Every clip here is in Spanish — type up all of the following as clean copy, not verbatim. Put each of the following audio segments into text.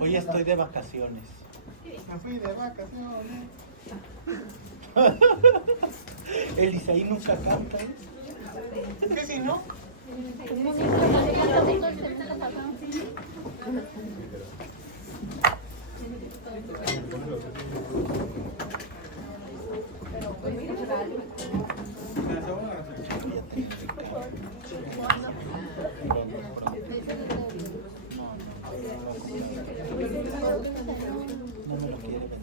Hoy estoy de vacaciones. Me fui de vacaciones. El Isaí nunca canta, ¿eh? ¿Qué si no? No me lo quiere vender.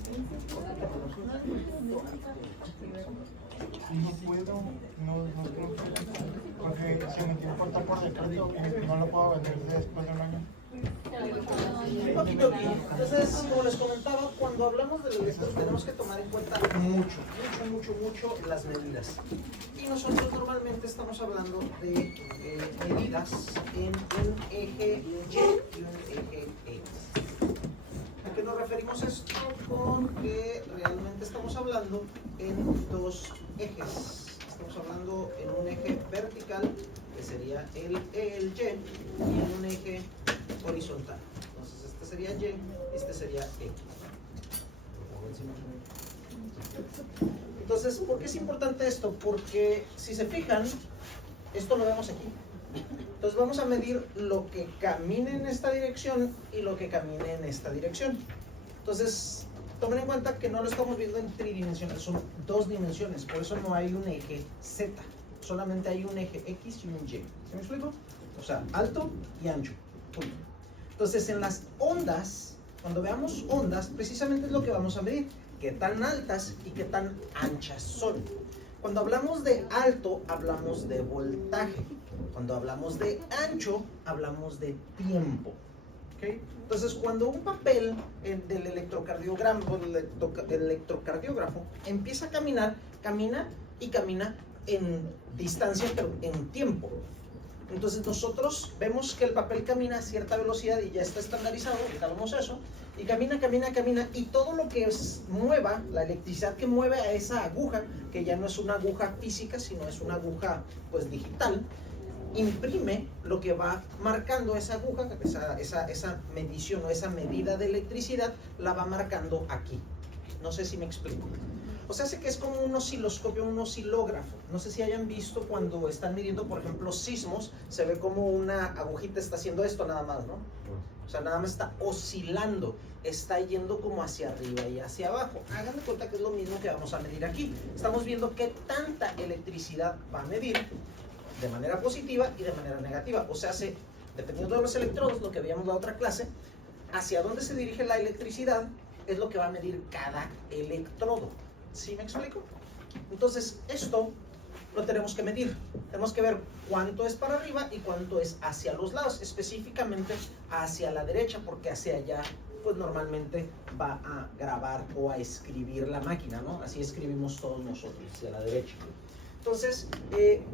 No puedo, no puedo, porque se metió un corta por decreto y no lo puedo vender después de un año. Okidoki. Entonces, como les comentaba, cuando hablamos del electro tenemos que tomar en cuenta mucho las medidas. Y nosotros normalmente estamos hablando de medidas en un eje Y y un eje X. ¿A qué nos referimos esto? Con que realmente estamos hablando en dos ejes. Estamos hablando en un eje vertical, que sería el Y, y en un eje horizontal. Entonces este sería Y, este sería X. Entonces, ¿por qué es importante esto? Porque si se fijan, esto lo vemos aquí. Entonces vamos a medir lo que camine en esta dirección y lo que camine en esta dirección. Entonces, tomen en cuenta que no lo estamos viendo en tridimensional, son dos dimensiones, por eso no hay un eje Z, solamente hay un eje X y un Y. ¿Sí me explico? O sea, alto y ancho. Punto. Entonces, en las ondas, cuando veamos ondas, precisamente es lo que vamos a medir, qué tan altas y qué tan anchas son. Cuando hablamos de alto, hablamos de voltaje. Cuando hablamos de ancho, hablamos de tiempo. ¿Okay? Entonces, cuando un papel del electrocardiógrafo empieza a caminar, camina y camina en distancia, pero en tiempo. Entonces nosotros vemos que el papel camina a cierta velocidad y ya está estandarizado, digamos eso, y camina, y todo lo que mueva, la electricidad que mueve a esa aguja, que ya no es una aguja física, sino es una aguja pues digital, imprime lo que va marcando esa aguja, esa medición o esa medida de electricidad, la va marcando aquí. No sé si me explico. O sea, sé que es como un osciloscopio, un oscilógrafo. No sé si hayan visto cuando están midiendo, por ejemplo, sismos, se ve como una agujita está haciendo esto nada más, ¿no? O sea, nada más está oscilando, está yendo como hacia arriba y hacia abajo. Hagan de cuenta que es lo mismo que vamos a medir aquí. Estamos viendo qué tanta electricidad va a medir de manera positiva y de manera negativa. O sea, dependiendo de los electrodos, lo que veíamos la otra clase, hacia dónde se dirige la electricidad es lo que va a medir cada electrodo. ¿Sí me explico? Entonces, esto lo tenemos que medir. Tenemos que ver cuánto es para arriba y cuánto es hacia los lados, específicamente hacia la derecha, porque hacia allá, pues normalmente va a grabar o a escribir la máquina, ¿no? Así escribimos todos nosotros, hacia la derecha. Entonces,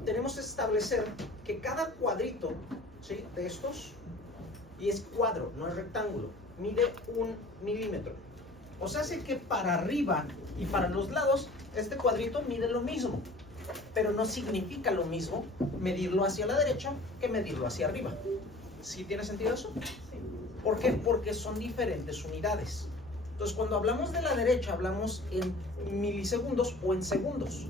tenemos que establecer que cada cuadrito, ¿sí?, de estos, y es cuadro, no es rectángulo, mide 1 milímetro. O sea, hace que para arriba y para los lados, este cuadrito mide lo mismo, pero no significa lo mismo medirlo hacia la derecha que medirlo hacia arriba. ¿Sí tiene sentido eso? Sí. ¿Por qué? Porque son diferentes unidades. Entonces, cuando hablamos de la derecha, hablamos en milisegundos o en segundos.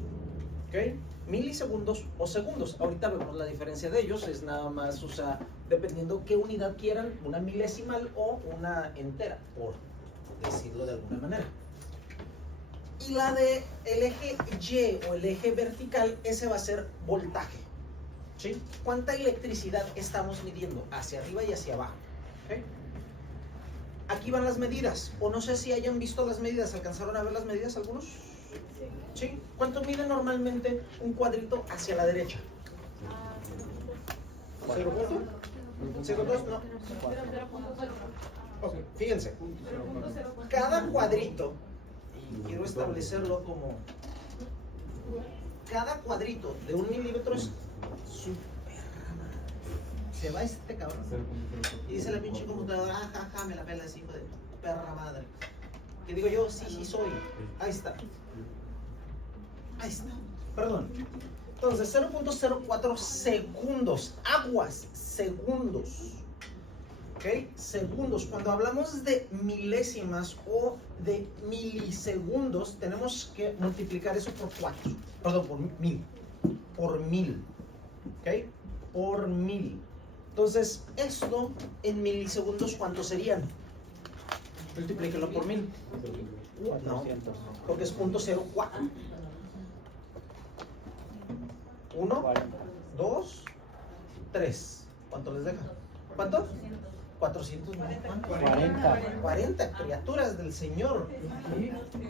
¿Ok? Milisegundos o segundos. Ahorita vemos la diferencia de ellos, es nada más, o sea, dependiendo qué unidad quieran, una milesimal o una entera, por decirlo de alguna manera. Y la de el eje Y o el eje vertical, ese va a ser voltaje. ¿Sí? ¿Cuánta electricidad estamos midiendo hacia arriba y hacia abajo? ¿Okay? Aquí van las medidas, o no sé si hayan visto las medidas. ¿Alcanzaron a ver las medidas algunos? ¿Sí? ¿Cuánto mide normalmente un cuadrito hacia la derecha? ¿0.2? ¿0.2? No. Okay, fíjense, cada cuadrito, y quiero establecerlo como, cada cuadrito de 1 milímetro es súper madre. Se va este cabrón y dice la pinche computadora, jaja, me la pela ese hijo de perra madre. ¿Qué digo yo? Sí soy. Ahí está. Perdón. Entonces, 0.04 segundos. Aguas, segundos. ¿Ok? Segundos. Cuando hablamos de milésimas o de milisegundos, tenemos que multiplicar eso por 4. Perdón, por 1000. Por 1000. ¿Ok? Por 1000. Entonces, esto en milisegundos, ¿cuántos serían? Multiplíquenlo por 1000. No, porque es 0.04. 1, 2, 3. ¿Cuánto les deja? ¿Cuánto? 400. 40 criaturas del Señor.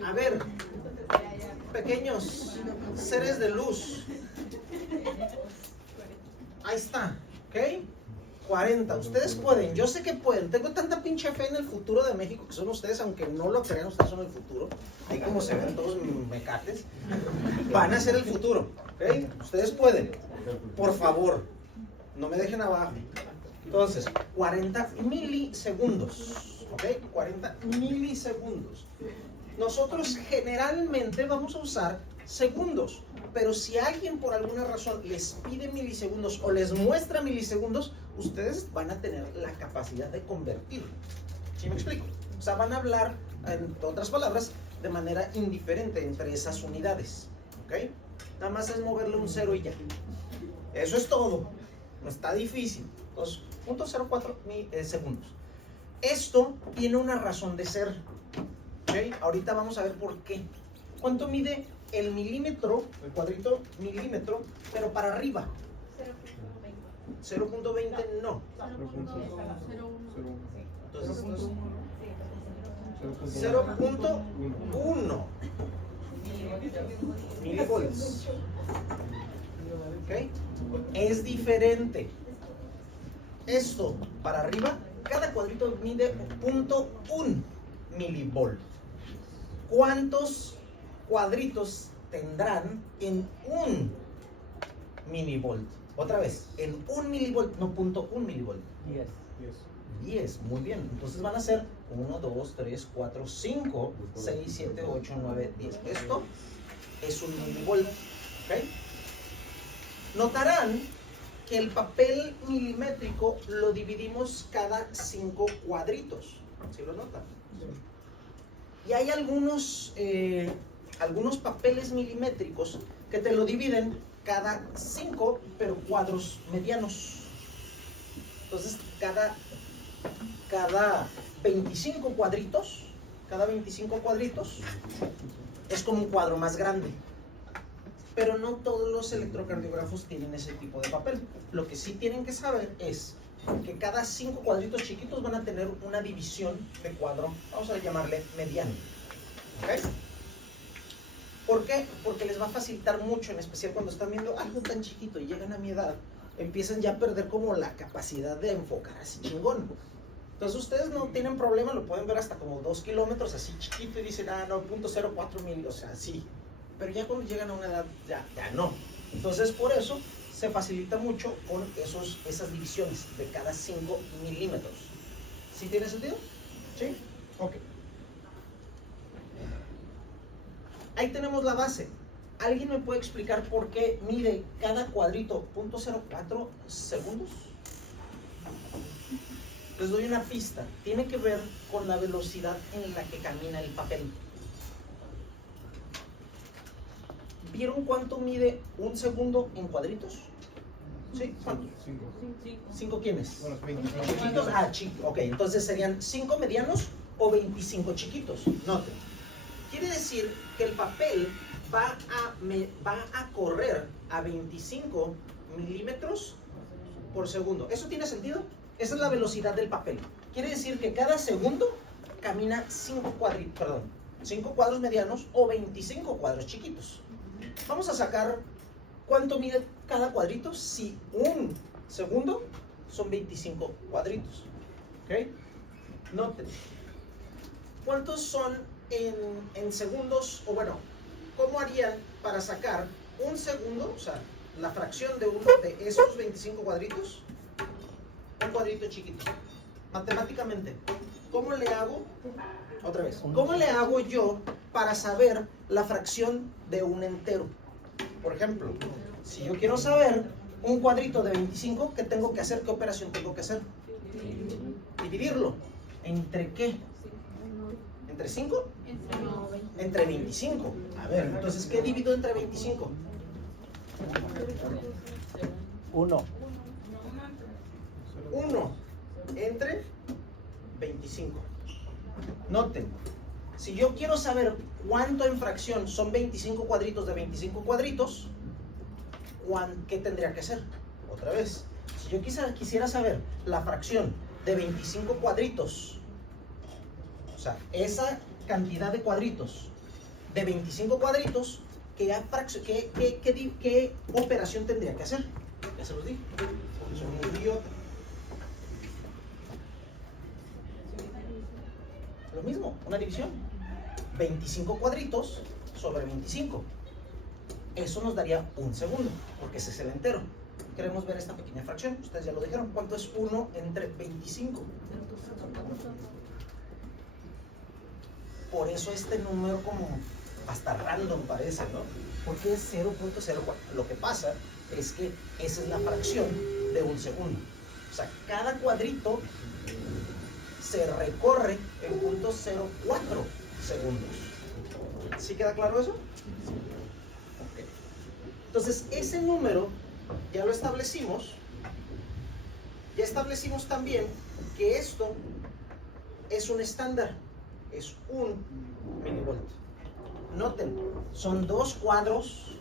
A ver, pequeños seres de luz. Ahí está, ¿ok? 40, ustedes pueden, yo sé que pueden. Tengo tanta pinche fe en el futuro de México que son ustedes, aunque no lo crean, ustedes son el futuro. Ahí como se ven todos mecates, van a ser el futuro, ¿ok? Ustedes pueden, por favor, no me dejen abajo. Entonces, 40 milisegundos, ¿ok? 40 milisegundos. Nosotros generalmente vamos a usar segundos, pero si alguien por alguna razón les pide milisegundos o les muestra milisegundos, ustedes van a tener la capacidad de convertir. ¿Sí me explico? O sea, van a hablar, en otras palabras, de manera indiferente entre esas unidades, ¿ok? Nada más es moverle un 0 y ya. Eso es todo. No está difícil. Entonces, 0.04 segundos. Esto tiene una razón de ser, ¿ok? Ahorita vamos a ver por qué. ¿Cuánto mide el milímetro, el cuadrito milímetro, pero para arriba? 0.20 no. Entonces, 0.1 milivolts. ¿Ok? Es diferente. Esto para arriba, cada cuadrito mide 0.1 milivolt. ¿Cuántos cuadritos tendrán en 1 milivolt? Otra vez, en 1 milivolt, no 0.1 milivolt. 10, muy bien. Entonces van a ser 1, 2, 3, 4, 5, 6, 7, 8, 9, 10. Esto es 1 milivolt. ¿Ok? Notarán que el papel milimétrico lo dividimos cada 5 cuadritos. ¿Sí lo notan? Y hay algunos papeles milimétricos que te lo dividen cada 5, pero cuadros medianos. Entonces, cada 25 cuadritos, es como un cuadro más grande. Pero no todos los electrocardiógrafos tienen ese tipo de papel. Lo que sí tienen que saber es que cada 5 cuadritos chiquitos van a tener una división de cuadro, vamos a llamarle mediano. ¿Ok? ¿Por qué? Porque les va a facilitar mucho, en especial cuando están viendo algo tan chiquito y llegan a mi edad, empiezan ya a perder como la capacidad de enfocar así chingón. Entonces ustedes no tienen problema, lo pueden ver hasta como 2 kilómetros así chiquito y dicen, no, 0.04 mil, o sea, sí. Pero ya cuando llegan a una edad, ya no. Entonces por eso se facilita mucho con esas divisiones de cada 5 milímetros. ¿Sí tiene sentido? ¿Sí? Ok. Ahí tenemos la base. ¿Alguien me puede explicar por qué mide cada cuadrito 0.04 segundos? Les doy una pista. Tiene que ver con la velocidad en la que camina el papel. ¿Vieron cuánto mide un segundo en cuadritos? ¿Sí? ¿Cuánto? 5 quiénes? Bueno, 25. ¿Chiquitos? Ok, entonces serían 5 medianos o 25 chiquitos. Noten. Quiere decir que el papel va a correr a 25 milímetros por segundo. ¿Eso tiene sentido? Esa es la velocidad del papel. Quiere decir que cada segundo camina 5 cuadros medianos o 25 cuadros chiquitos. Vamos a sacar cuánto mide cada cuadrito si un segundo son 25 cuadritos. ¿Ok? Noten. ¿Cuántos son en segundos? O bueno, ¿cómo harían para sacar un segundo? O sea, la fracción de uno de esos 25 cuadritos. Un cuadrito chiquito. Matemáticamente, ¿cómo le hago? Otra vez. ¿Cómo le hago yo para saber la fracción de un entero? Por ejemplo, si yo quiero saber un cuadrito de 25, ¿qué tengo que hacer? ¿Qué operación tengo que hacer? dividirlo. ¿Entre qué? ¿Entre 5? Entre 25. A ver, entonces, ¿qué divido entre 25? 1. 1 entre 25. Noten, si yo quiero saber cuánto en fracción son 25 cuadritos de 25 cuadritos, ¿qué tendría que hacer? Otra vez, si yo quisiera saber la fracción de 25 cuadritos, o sea, esa cantidad de cuadritos de 25 cuadritos, ¿qué operación tendría que hacer? Ya se los dije, porque soy un idiota. Lo mismo, una división. 25 cuadritos sobre 25. Eso nos daría un segundo, porque ese es el entero. Queremos ver esta pequeña fracción. Ustedes ya lo dijeron. ¿Cuánto es 1 entre 25? Por eso este número como hasta random parece, ¿no? Porque es 0.04. Lo que pasa es que esa es la fracción de un segundo. O sea, cada cuadrito se recorre en 0.04 segundos. ¿Sí queda claro eso? Okay. Entonces, ese número ya lo establecimos. Ya establecimos también que esto es un estándar. Es 1 milivolt. Noten, son 2 cuadros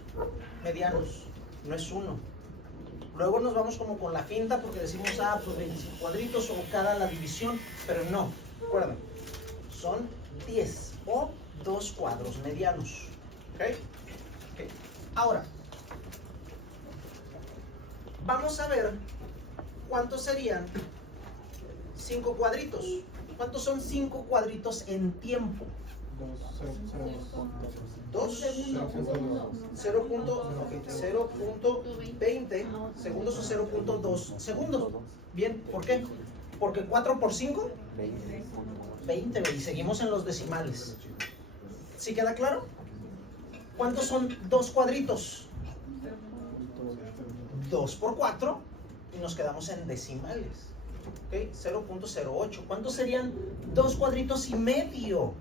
medianos, no es 1. Luego nos vamos como con la finta porque decimos, pues 25 cuadritos o cada la división, pero no, recuerden, son 10 o 2 cuadros medianos. ¿Ok? Ahora, vamos a ver cuántos serían 5 cuadritos. ¿Cuántos son 5 cuadritos en tiempo? 2, 0.20 segundos o 0.2 segundos. Bien, ¿por qué? Porque 4 por 5, 20, y seguimos en los decimales. ¿Sí queda claro? ¿Cuántos son 2 cuadritos? 2 por 4 y nos quedamos en decimales. ¿Ok? 0.08. ¿Cuántos serían 2 cuadritos y medio?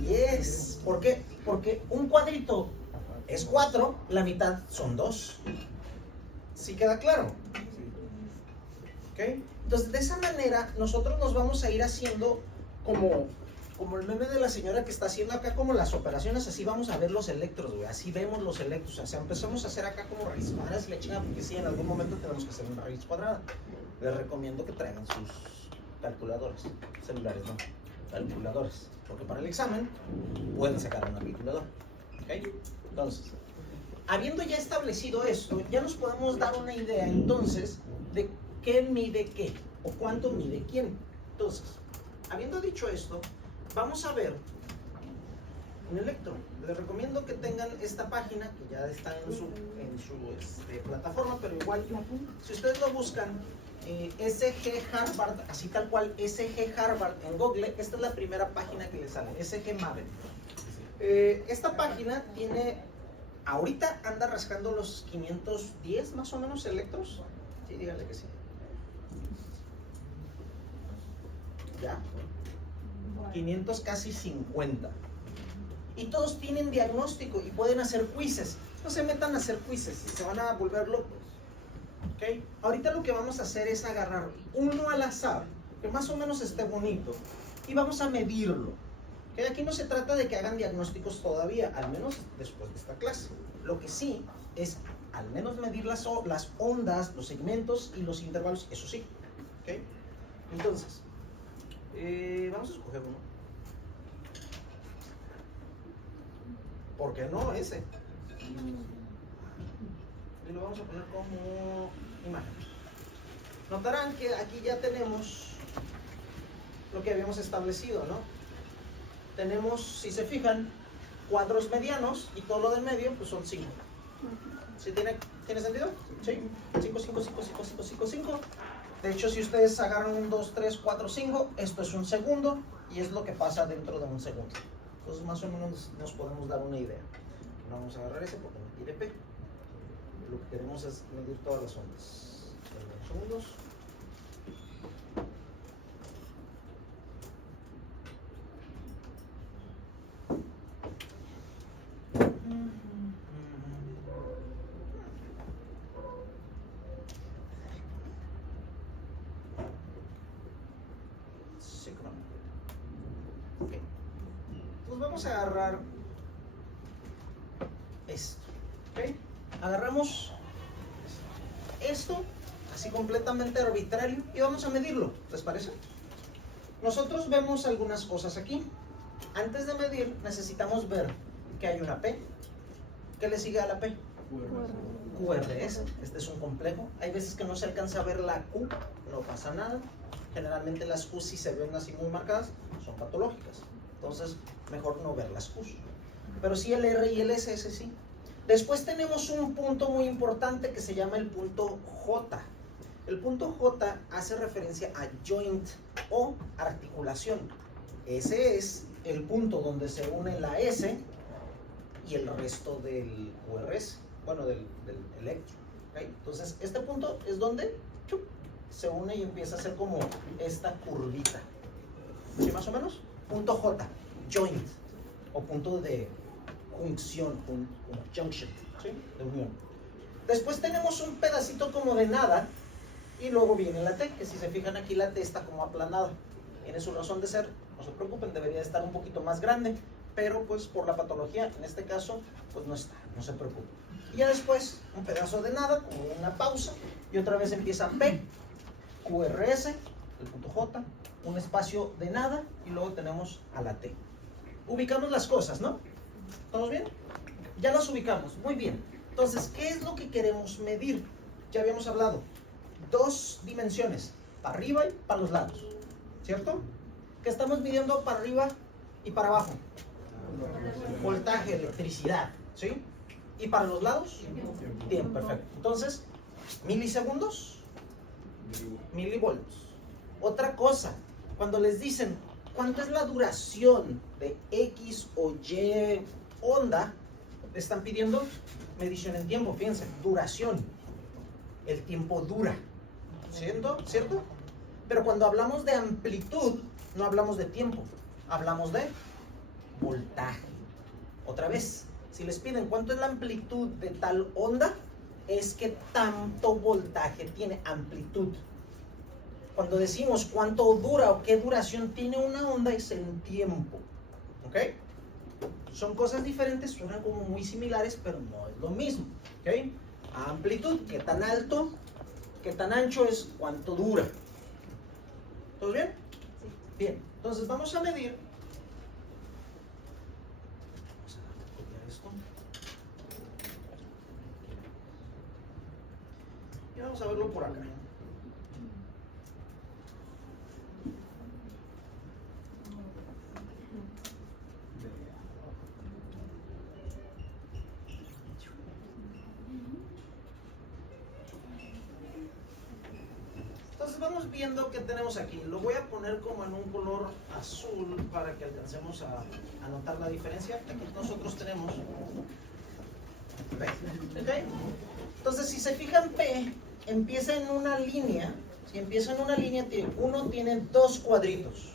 10. ¿Por qué? Porque un cuadrito es 4, la mitad son 2. ¿Sí queda claro? ¿Ok? Entonces, de esa manera, nosotros nos vamos a ir haciendo como el meme de la señora que está haciendo acá como las operaciones, así vamos a ver los electros, güey. Así vemos los electros. O sea, empezamos a hacer acá como raíz cuadrada y la chingada, porque sí, en algún momento tenemos que hacer una raíz cuadrada. Les recomiendo que traigan sus calculadores. Celulares, no. Calculadores. Porque para el examen pueden sacar una calculadora. ¿Ok? Entonces, habiendo ya establecido esto, ya nos podemos dar una idea entonces de qué mide qué o cuánto mide quién. Entonces, habiendo dicho esto, vamos a ver un electro. Les recomiendo que tengan esta página que ya está en su plataforma, pero igual, si ustedes lo buscan, SG Harvard, así tal cual, SG Harvard en Google, esta es la primera página que les sale, SG Mabel. Esta página tiene, ahorita anda rascando los 510 más o menos electros. Sí, díganle que sí. Ya. 500 casi 50. Y todos tienen diagnóstico y pueden hacer quizzes. No se metan a hacer quizzes, se van a volver locos. ¿Okay? Ahorita lo que vamos a hacer es agarrar uno al azar, que más o menos esté bonito, y vamos a medirlo. ¿Okay? Aquí no se trata de que hagan diagnósticos todavía, al menos después de esta clase. Lo que sí es al menos medir las ondas, los segmentos y los intervalos, eso sí. ¿Okay? Entonces, vamos a escoger uno. ¿Por qué no ese? Y lo vamos a poner como imagen. Notarán que aquí ya tenemos lo que habíamos establecido, ¿no? Tenemos, si se fijan, cuadros medianos y todo lo del medio pues son 5. ¿Sí tiene sentido? Sí. 5, 5, 5, 5, 5, 5, 5. De hecho, si ustedes agarran 1, 2, 3, 4, 5, esto es un segundo y es lo que pasa dentro de un segundo. Entonces, más o menos nos podemos dar una idea. No vamos a agarrar ese porque no tiene P. Lo que queremos es medir todas las ondas. 2 segundos. síncrono. Ok. Pues vamos a agarrar esto. ¿Ok? Agarramos esto, así completamente arbitrario, y vamos a medirlo. ¿Les parece? Nosotros vemos algunas cosas aquí. Antes de medir, necesitamos ver que hay una P. ¿Qué le sigue a la P? QRS. Este es un complejo. Hay veces que no se alcanza a ver la Q, no pasa nada. Generalmente las Q, si se ven así muy marcadas, son patológicas. Entonces, mejor no ver las Q. Pero sí el R y el S, ese sí. Después tenemos un punto muy importante que se llama el punto J. El punto J hace referencia a joint o articulación. Ese es el punto donde se une la S y el resto del QRS, bueno, del electro. ¿Okay? Entonces, este punto es donde se une y empieza a ser como esta curvita. ¿Sí, más o menos? Punto J, joint, o punto de junción, junction, ¿sí? De unión. Después tenemos un pedacito como de nada, y luego viene la T, que si se fijan aquí la T está como aplanada. Tiene su razón de ser, no se preocupen, debería estar un poquito más grande, pero pues por la patología, en este caso, pues no está, no se preocupen. Y ya después, un pedazo de nada, como una pausa, y otra vez empieza P, QRS, el punto J, un espacio de nada, y luego tenemos a la T. Ubicamos las cosas, ¿no? ¿Todos bien? Ya las ubicamos, muy bien. Entonces, ¿qué es lo que queremos medir? Ya habíamos hablado, dos dimensiones, para arriba y para los lados, ¿cierto? ¿Qué estamos midiendo para arriba y para abajo? Voltaje, electricidad, ¿sí? ¿Y para los lados? Tiempo, perfecto. Entonces, milisegundos, milivolts. Otra cosa, cuando les dicen cuánto es la duración de X o Y onda, le están pidiendo medición en tiempo, fíjense, duración. El tiempo dura, ¿cierto? ¿Cierto? Pero cuando hablamos de amplitud, no hablamos de tiempo, hablamos de voltaje. Otra vez, si les piden cuánto es la amplitud de tal onda, es que tanto voltaje tiene amplitud. Cuando decimos cuánto dura o qué duración tiene una onda, es en tiempo. ¿Ok? Son cosas diferentes, suenan como muy similares, pero no es lo mismo. ¿Ok? Amplitud, qué tan alto, qué tan ancho es, cuánto dura. ¿Todos bien? Sí. Bien, entonces vamos a medir. Vamos a copiar esto. Y vamos a verlo por acá. Entonces vamos viendo qué tenemos aquí. Lo voy a poner como en un color azul para que alcancemos a notar la diferencia. Aquí nosotros tenemos P. ¿Okay? Entonces si se fijan, P empieza en una línea. Si empieza en una línea, uno tiene dos cuadritos.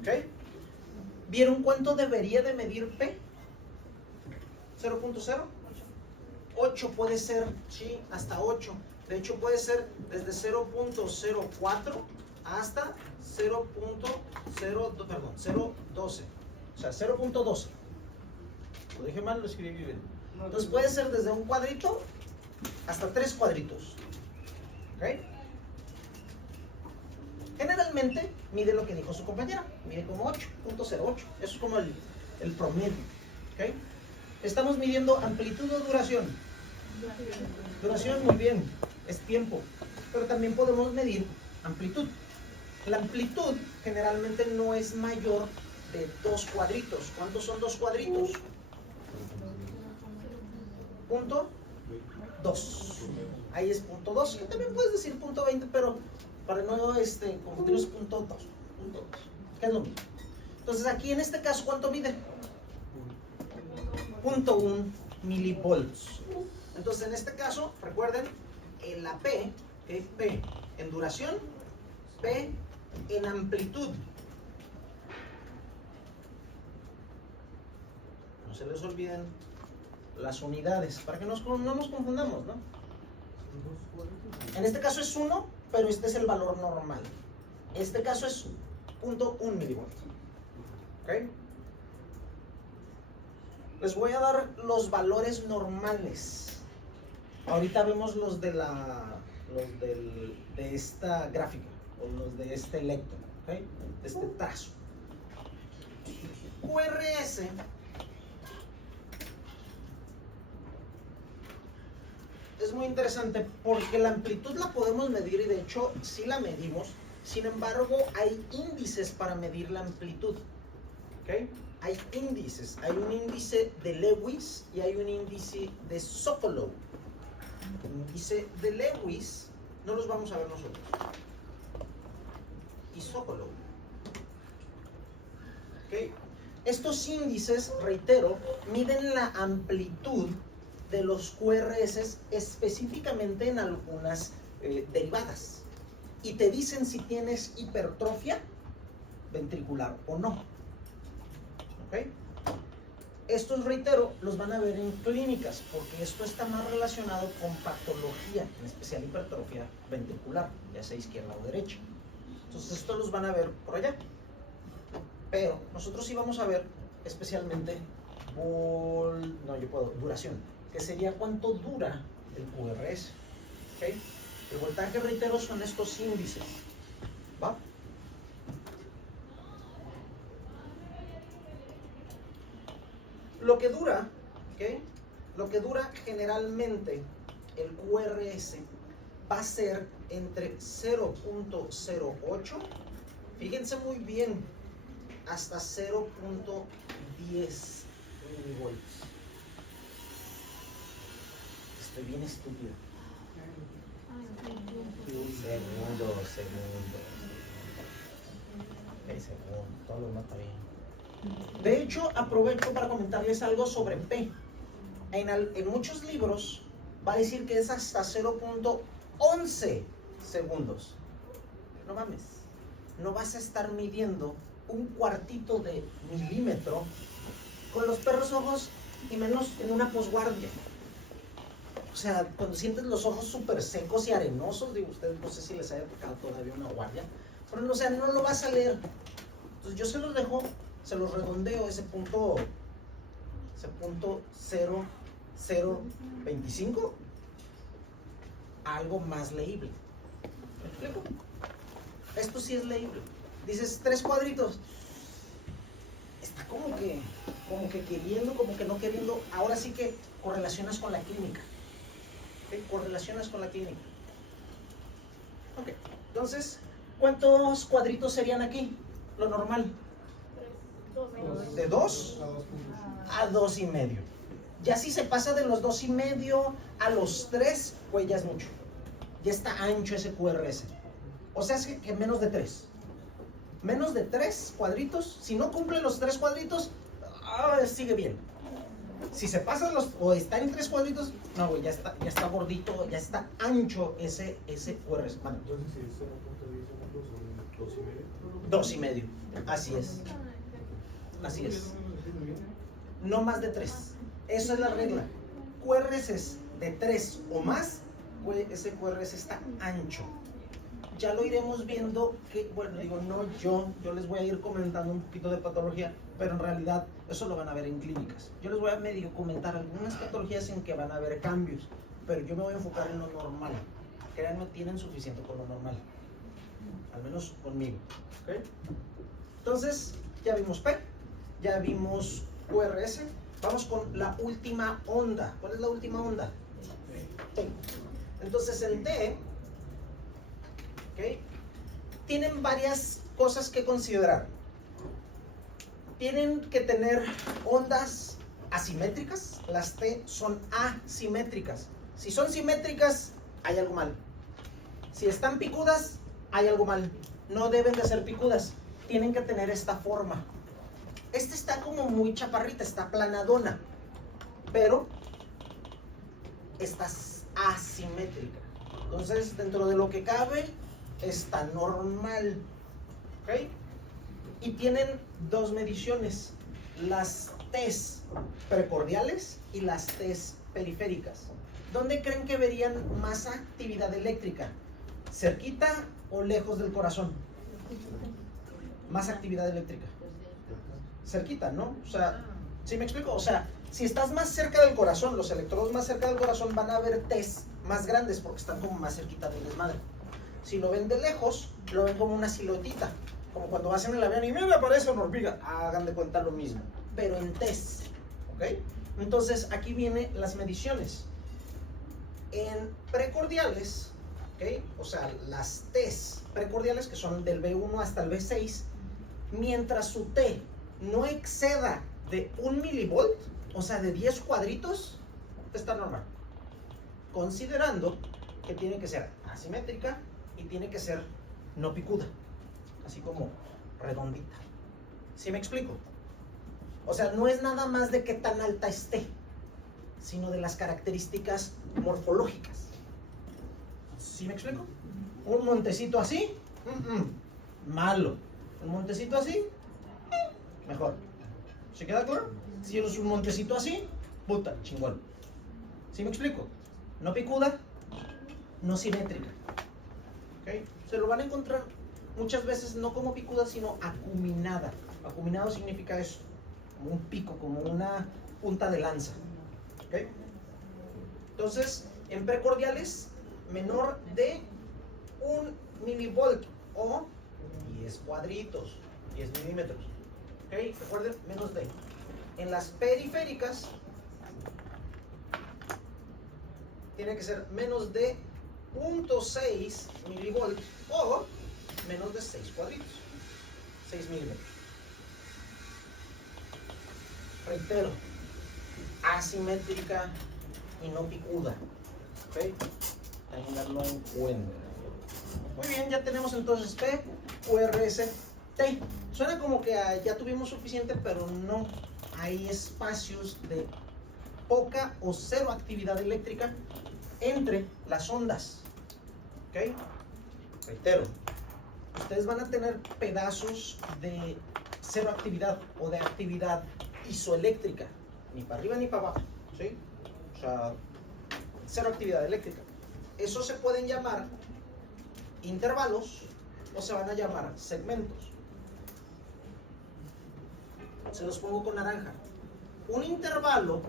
¿Okay? ¿Vieron cuánto debería de medir P? 0.0. 8 puede ser, sí, hasta 8. De hecho puede ser desde 0.04 hasta 0.12. O sea, 0.12. Lo dije mal, lo escribí bien. Entonces puede ser desde un cuadrito hasta 3 cuadritos. ¿Ok? Generalmente mide lo que dijo su compañera. Mide como 8.08. Eso es como el promedio. ¿Ok? Estamos midiendo amplitud o duración. Duración, muy bien, es tiempo. Pero también podemos medir amplitud. La amplitud generalmente no es mayor de 2 cuadritos. ¿Cuántos son 2 cuadritos? Punto 2. Ahí es punto 2. Y también puedes decir punto 20, pero para no confundirnos, punto 2. ¿Qué es lo mismo? Entonces aquí en este caso, ¿cuánto mide? 0.1 milivolts. Entonces en este caso, recuerden, en la P, P en duración, P en amplitud. No se les olviden las unidades, para que no nos confundamos, ¿no? En este caso es 1, pero este es el valor normal. Este caso es 0.1 milivolts. ¿Ok? Les voy a dar los valores normales. Ahorita vemos los de de esta gráfica, o los de este electro, ¿ok? De este trazo. QRS es muy interesante porque la amplitud la podemos medir y de hecho sí la medimos. Sin embargo, hay índices para medir la amplitud. ¿Ok? Hay índices. Hay un índice de Lewis y hay un índice de Sokolov. El índice de Lewis no los vamos a ver nosotros. Y Sokolov. ¿Ok? Estos índices, reitero, miden la amplitud de los QRS específicamente en algunas derivadas. Y te dicen si tienes hipertrofia ventricular o no. ¿Ok? Estos, reitero, los van a ver en clínicas, porque esto está más relacionado con patología, en especial hipertrofia ventricular, ya sea izquierda o derecha. Entonces, estos los van a ver por allá. Pero nosotros sí vamos a ver especialmente duración, que sería cuánto dura el QRS. ¿Ok? El voltaje, reitero, son estos índices. ¿Va? Lo que dura, ¿ok? Lo que dura generalmente el QRS va a ser entre 0.08, fíjense muy bien, hasta 0.10 milivolts. Estoy bien estúpido. Segundo. Todo lo demás está bien. De hecho, aprovecho para comentarles algo sobre P. En muchos libros va a decir que es hasta 0.11 segundos. No mames, no vas a estar midiendo un cuartito de milímetro con los perros ojos y menos en una posguardia. O sea, cuando sientes los ojos súper secos y arenosos, digo, ustedes no sé si les haya tocado todavía una guardia, pero no, o sea, no lo vas a leer. Entonces yo se los dejo, se los redondeo ese punto 0.0025 a algo más leíble. ¿Me explico? Esto sí es leíble. Dices 3 cuadritos. Está como que queriendo, como que no queriendo. Ahora sí que correlacionas con la clínica. ¿Okay? Correlacionas con la clínica. Ok. Entonces, ¿cuántos cuadritos serían aquí? Lo normal. De 2 a 2,5. Ya si se pasa de los 2,5 a los 3, pues ya es mucho. Ya está ancho ese QRS. O sea, es que menos de 3. Menos de 3 cuadritos. Si no cumple los 3 cuadritos, sigue bien. Si se pasan o está en 3 cuadritos, no, güey, ya está gordito, ya está ancho ese QRS. Bueno, Entonces, si es 0.10 segundos, son 2,5. 2,5. Así es. Así es. No más de 3. Esa es la regla. QRS de 3 o más, ese QRS está ancho. Ya lo iremos viendo que, bueno, digo, no yo les voy a ir comentando un poquito de patología, pero en realidad eso lo van a ver en clínicas. Yo les voy a medio comentar algunas patologías en que van a haber cambios, pero yo me voy a enfocar en lo normal. Créanme, tienen suficiente con lo normal. Al menos conmigo. ¿Okay? Entonces, ya vimos P, ya vimos QRS. Vamos con la última onda. ¿Cuál es la última onda? T. Entonces, en T, ¿okay? Tienen varias cosas que considerar. Tienen que tener ondas asimétricas. Las T son asimétricas. Si son simétricas, hay algo mal. Si están picudas, hay algo mal. No deben de ser picudas. Tienen que tener esta forma. Esta está como muy chaparrita, está planadona. Pero esta es asimétrica. Entonces, dentro de lo que cabe, está normal. ¿Ok? Y tienen 2 mediciones. Las T's precordiales y las T's periféricas. ¿Dónde creen que verían más actividad eléctrica? ¿Cerquita o lejos del corazón? más actividad eléctrica? Cerquita, ¿no? O sea, ¿sí me explico? O sea, si estás más cerca del corazón, los electrodos más cerca del corazón van a haber T's más grandes porque están como más cerquita del desmadre. Si lo ven de lejos, lo ven como una siluetita. Como cuando vas en el avión y mira, aparece una hormiga. Hagan de cuenta lo mismo, pero en T's, ¿ok? Entonces, aquí vienen las mediciones. En precordiales, ¿ok? O sea, las T's precordiales, que son del B1 hasta el B6, mientras su T no exceda de 1 milivolt, o sea, de 10 cuadritos, está normal. Considerando que tiene que ser asimétrica y tiene que ser no picuda, así como redondita. ¿Sí me explico? O sea, no es nada más de qué tan alta esté, sino de las características morfológicas. ¿Sí me explico? Un montecito así, malo. Un montecito así, mejor. ¿Se queda claro? Si es un montecito así, puta, chingón. ¿Sí me explico? No picuda, no simétrica. ¿Okay? Se lo van a encontrar muchas veces no como picuda, sino acuminada. Acuminado significa eso, como un pico, como una punta de lanza. ¿Okay? Entonces, en precordiales, menor de 1 milivolt o 10 cuadritos, 10 milímetros. ¿Ok? Recuerden, menos de. En las periféricas, tiene que ser menos de 0.6 milivolt o menos de 6 cuadritos, 6 milímetros. Reitero, asimétrica y no picuda. ¿Ok? Tenganlo en cuenta. Muy bien, ya tenemos entonces P, QRS, T. Suena como que ya tuvimos suficiente, pero no. Hay espacios de poca o cero actividad eléctrica entre las ondas. ¿Ok? Reitero, ustedes van a tener pedazos de cero actividad o de actividad isoeléctrica, ni para arriba ni para abajo. ¿Sí? O sea, cero actividad eléctrica. Eso se pueden llamar intervalos o se van a llamar segmentos. Se los pongo con naranja. Un intervalo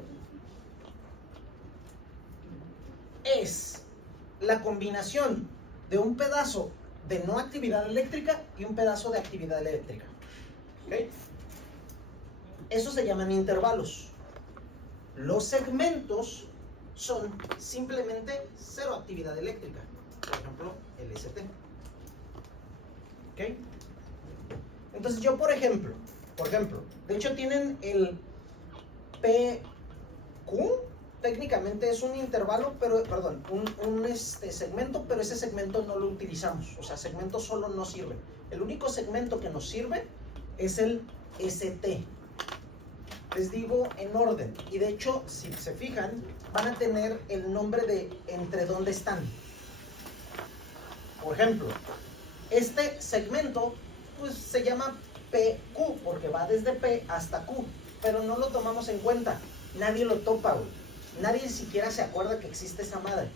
es la combinación de un pedazo de no actividad eléctrica y un pedazo de actividad eléctrica. ¿Okay? Esos se llaman intervalos. Los segmentos son simplemente cero actividad eléctrica. Por ejemplo, el ST. ¿Ok? Entonces yo, por ejemplo, de hecho tienen el PQ, técnicamente es un intervalo, pero, perdón, un segmento, pero ese segmento no lo utilizamos. O sea, segmento solo no sirve. El único segmento que nos sirve es el ST. Les digo en orden, y de hecho, si se fijan, van a tener el nombre de entre dónde están. Por ejemplo, este segmento pues se llama PQ porque va desde P hasta Q, pero no lo tomamos en cuenta. Nadie lo topa, güey. Nadie siquiera se acuerda que existe esa madre.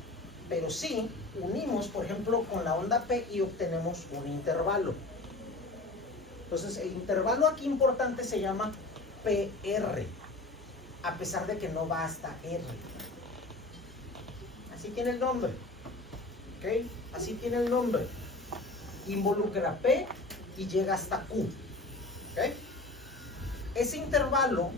Pero sí unimos, por ejemplo, con la onda P y obtenemos un intervalo. Entonces, el intervalo aquí importante se llama PR, a pesar de que no va hasta R. Así tiene el nombre. ¿Ok? Así tiene el nombre. Involucra P y llega hasta Q. ¿Ok? Ese intervalo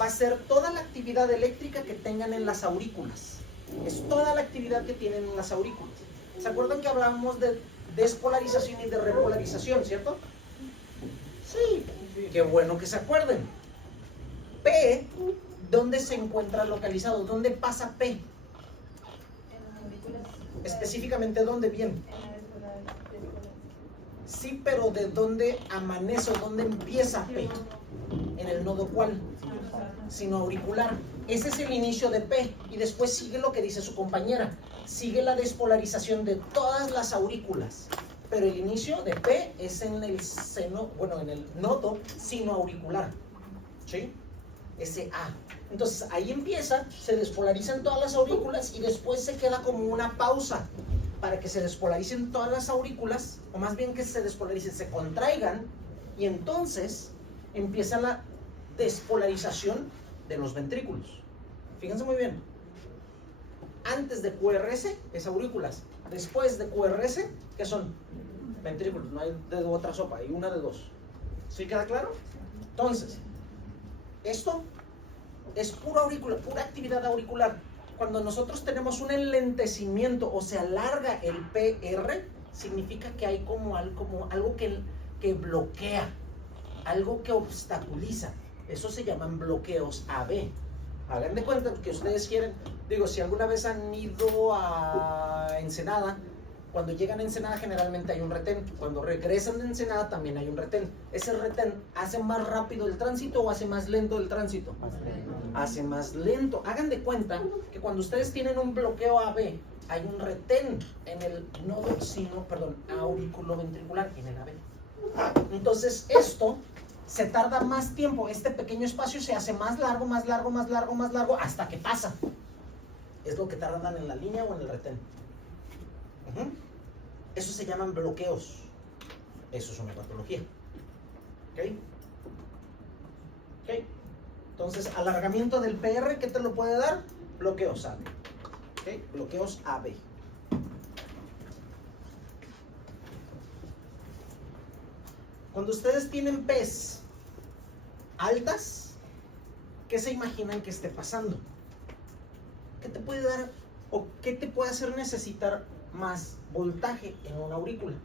va a ser toda la actividad eléctrica que tengan en las aurículas. Es toda la actividad que tienen en las aurículas. ¿Se acuerdan que hablábamos de despolarización y de repolarización, cierto? Sí, qué bueno que se acuerden. P, ¿dónde se encuentra localizado? ¿Dónde pasa P? Específicamente, ¿dónde bien? Sí, pero ¿de dónde amanece o dónde empieza P? ¿En el nodo cuál? Sino auricular. Ese es el inicio de P y después sigue lo que dice su compañera. Sigue la despolarización de todas las aurículas. Pero el inicio de P es en el seno, bueno, en el nodo sino auricular. ¿Sí? Ese A. Entonces ahí empieza, se despolarizan todas las aurículas y después se queda como una pausa para que se despolaricen todas las aurículas, o más bien que se despolaricen, se contraigan Y entonces empieza la despolarización de los ventrículos. Fíjense muy bien. Antes de QRS es aurículas. Después de QRS, ¿qué son? Ventrículos. No hay de otra sopa, hay una de dos. ¿Sí queda claro? Entonces, esto es pura aurícula, pura actividad auricular. Cuando nosotros tenemos un enlentecimiento o se alarga el PR, significa que hay como algo que bloquea, algo que obstaculiza. Eso se llaman bloqueos AB. Hagan de cuenta que ustedes quieren, digo, si alguna vez han ido a Ensenada, cuando llegan a Ensenada generalmente hay un retén. Cuando regresan de Ensenada también hay un retén. ¿Ese retén hace más rápido el tránsito o hace más lento el tránsito? Hace más lento. Hagan de cuenta que cuando ustedes tienen un bloqueo AB, hay un retén en el nodo auriculoventricular, en el AB. Entonces esto se tarda más tiempo. Este pequeño espacio se hace más largo, más largo, más largo, más largo, hasta que pasa. Es lo que tardan en la línea o en el retén. Eso se llaman bloqueos. Eso es una patología. ¿Ok? ¿Ok? Entonces, alargamiento del PR, ¿qué te lo puede dar? Bloqueos AB. ¿Ok? Bloqueos AB. Cuando ustedes tienen P's altas, ¿qué se imaginan que esté pasando? ¿Qué te puede dar o qué te puede hacer necesitar más voltaje en una aurícula?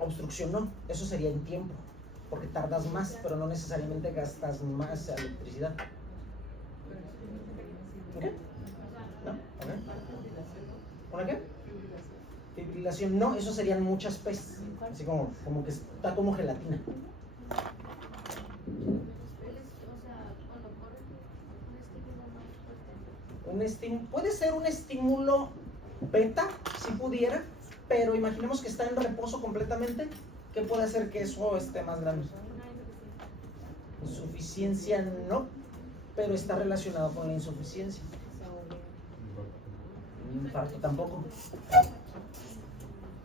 Obstrucción no, eso sería en tiempo, porque tardas más, pero no necesariamente gastas más electricidad. ¿Ok? ¿No? ¿Ok? ¿Una qué? Fibrilación no, eso serían muchas P's, así como que está como gelatina. Puede ser un estímulo beta, si pudiera, pero imaginemos que está en reposo completamente. ¿Qué puede hacer que eso esté más grande? Insuficiencia no, pero está relacionado con la insuficiencia. Infarto tampoco.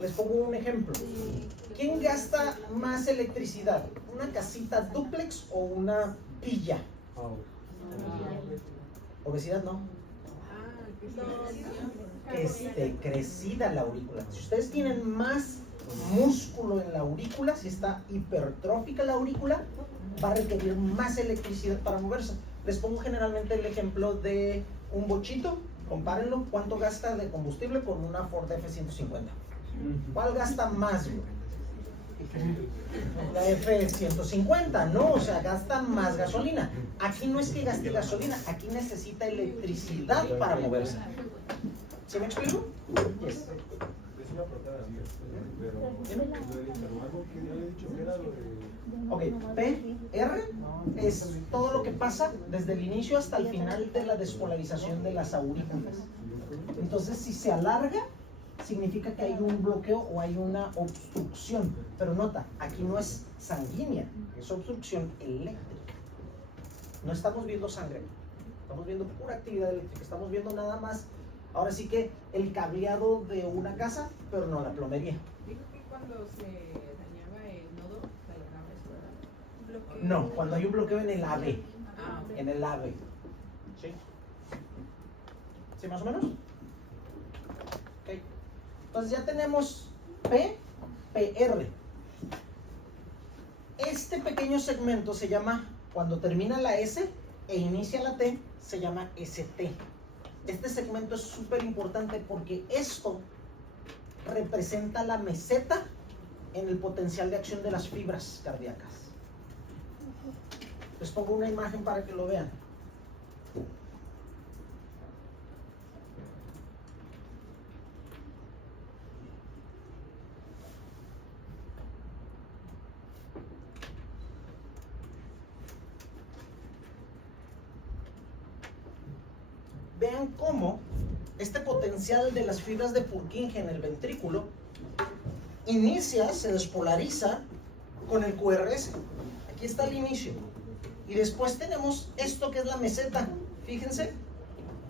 Les pongo un ejemplo. ¿Quién gasta más electricidad? ¿Una casita dúplex o una villa? Obesidad no. Que esté crecida la aurícula. Si ustedes tienen más músculo en la aurícula, si está hipertrófica la aurícula, va a requerir más electricidad para moverse. Les pongo generalmente el ejemplo de un bochito. Compárenlo, ¿cuánto gasta de combustible con una Ford F-150? ¿Cuál gasta más, güey? La F-150, ¿no? O sea, gasta más gasolina. Aquí no es que gaste gasolina, aquí necesita electricidad para moverse. ¿Sí me explico? Yes. Es una portada así, pero lo del intervalo que yo había dicho que era lo de... Ok, PR es todo lo que pasa desde el inicio hasta el final de la despolarización de las aurículas. Entonces, si se alarga, significa que hay un bloqueo o hay una obstrucción. Pero nota, aquí no es sanguínea, es obstrucción eléctrica. No estamos viendo sangre, estamos viendo pura actividad eléctrica, estamos viendo nada más, ahora sí que el cableado de una casa, pero no la plomería. Dijo que cuando se dañaba el nodo, se alargaba eso, ¿verdad? Bloqueo. No, cuando hay un bloqueo en el AB, Ok. en el AB. ¿Sí? ¿Sí más o menos? Ok. Entonces ya tenemos P, PR. Este pequeño segmento se llama, cuando termina la S e inicia la T, se llama ST. Este segmento es súper importante porque esto representa la meseta en el potencial de acción de las fibras cardíacas. Les pongo una imagen para que lo vean. Vean cómo este potencial de las fibras de Purkinje en el ventrículo inicia, se despolariza con el QRS. Aquí está el inicio. Y después tenemos esto que es la meseta. Fíjense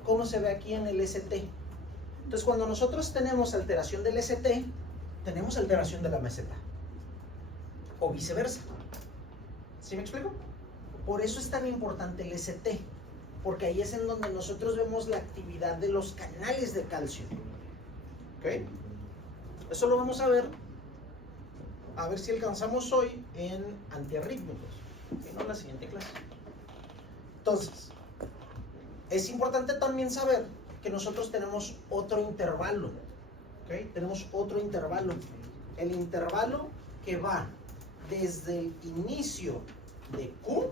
cómo se ve aquí en el ST. Entonces, cuando nosotros tenemos alteración del ST, tenemos alteración de la meseta. o viceversa. ¿Sí me explico? Por eso es tan importante el ST, porque ahí es en donde nosotros vemos la actividad de los canales de calcio. ¿Ok? Eso lo vamos a ver si alcanzamos hoy en antiarrítmicos, si no en la siguiente clase. Entonces, es importante también saber que nosotros tenemos otro intervalo. ¿Ok? Tenemos otro intervalo. El intervalo que va desde el inicio de Q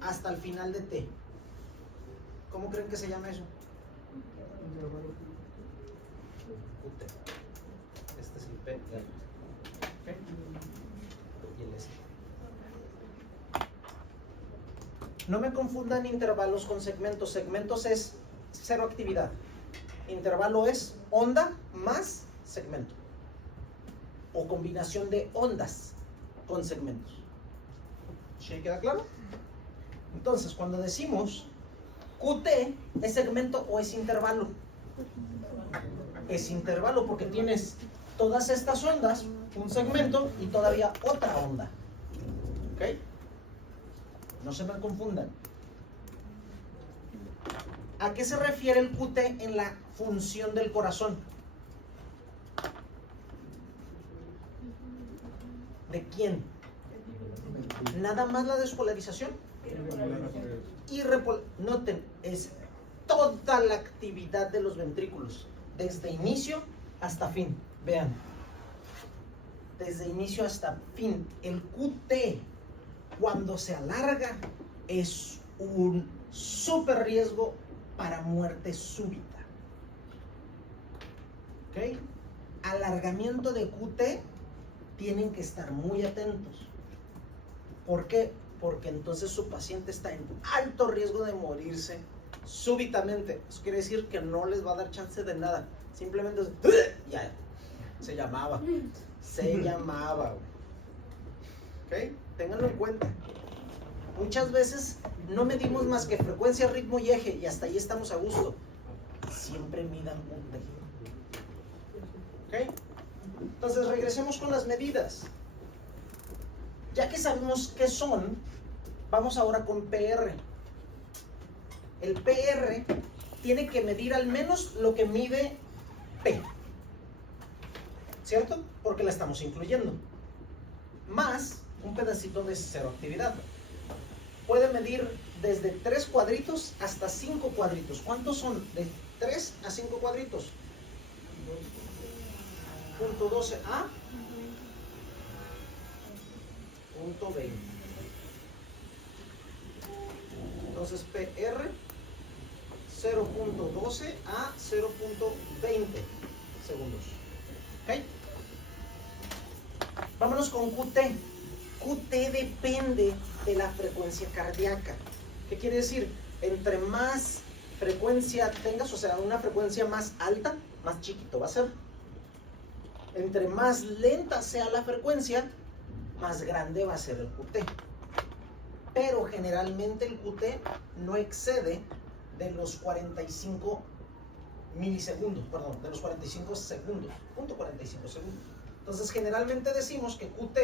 hasta el final de T. ¿Cómo creen que se llama eso? QT. Este es el P. ¿Okay? Y el S. No me confundan intervalos con segmentos. Segmentos es cero actividad. Intervalo es onda más segmento. O combinación de ondas con segmentos. ¿Sí queda claro? Entonces, cuando decimos QT, ¿es segmento o es intervalo? Es intervalo porque tienes todas estas ondas, un segmento y todavía otra onda. ¿Ok? No se me confundan. ¿A qué se refiere el QT en la función del corazón? ¿De quién? Nada más la despolarización. Noten, es toda la actividad de los ventrículos, desde inicio hasta fin. Vean, desde inicio hasta fin. El QT, cuando se alarga, es un súper riesgo para muerte súbita. ¿Ok? Alargamiento de QT, tienen que estar muy atentos. ¿Por qué? Porque entonces su paciente está en alto riesgo de morirse súbitamente. Eso quiere decir que no les va a dar chance de nada. Simplemente ya se llamaba. ¿Ok? Ténganlo en cuenta. Muchas veces no medimos más que frecuencia, ritmo y eje, y hasta ahí estamos a gusto. Siempre midan QT. ¿Ok? Entonces regresemos con las medidas. Ya que sabemos qué son, vamos ahora con PR. El PR tiene que medir al menos lo que mide P, ¿cierto? Porque la estamos incluyendo. Más un pedacito de cero actividad. Puede medir desde 3 cuadritos hasta 5 cuadritos. ¿Cuántos son? De 3 a 5 cuadritos. Punto 12A. Punto 20. Entonces PR 0.12 a 0.20 segundos. ¿Ok? Vámonos con QT. QT depende de la frecuencia cardíaca. ¿Qué quiere decir? Entre más frecuencia tengas, o sea, una frecuencia más alta, más chiquito va a ser. Entre más lenta sea la frecuencia, más grande va a ser el QT. Pero generalmente el QT no excede de los 45 milisegundos, perdón, de los 45 segundos, punto 45 segundos. Entonces generalmente decimos que QT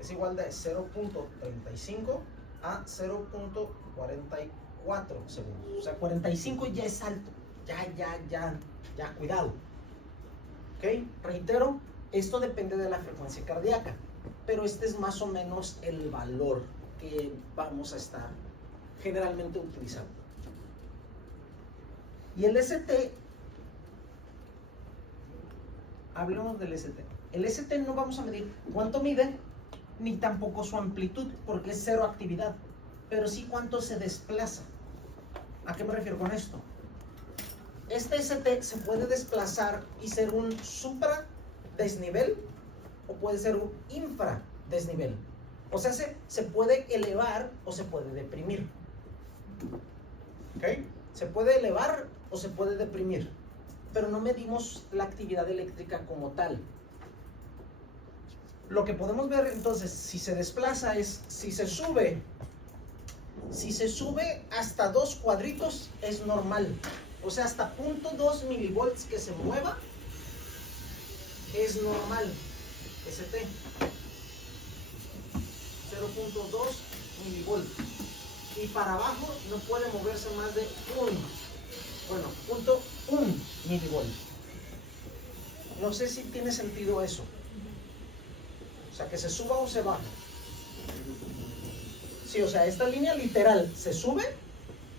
es igual de 0.35 a 0.44 segundos. O sea, 45 ya es alto. Ya, cuidado. ¿Ok? Reitero, esto depende de la frecuencia cardíaca, pero este es más o menos el valor que vamos a estar generalmente utilizando. Y el ST, hablemos del ST. El ST no vamos a medir cuánto mide, ni tampoco su amplitud, porque es cero actividad, pero sí cuánto se desplaza. ¿A qué me refiero con esto? Este ST se puede desplazar y ser un supra desnivel o puede ser un infra desnivel. O sea, se puede elevar o se puede deprimir. ¿Ok? Se puede elevar o se puede deprimir, pero no medimos la actividad eléctrica como tal. Lo que podemos ver entonces, si se desplaza, es si se sube hasta 2 cuadritos es normal. O sea, hasta 0.2 milivolts que se mueva es normal, ST, 0.2 milivolt. Y para abajo no puede moverse más de 0.1 milivolt. No sé si tiene sentido eso. O sea, que se suba o se baja. Sí, o sea, esta línea literal se sube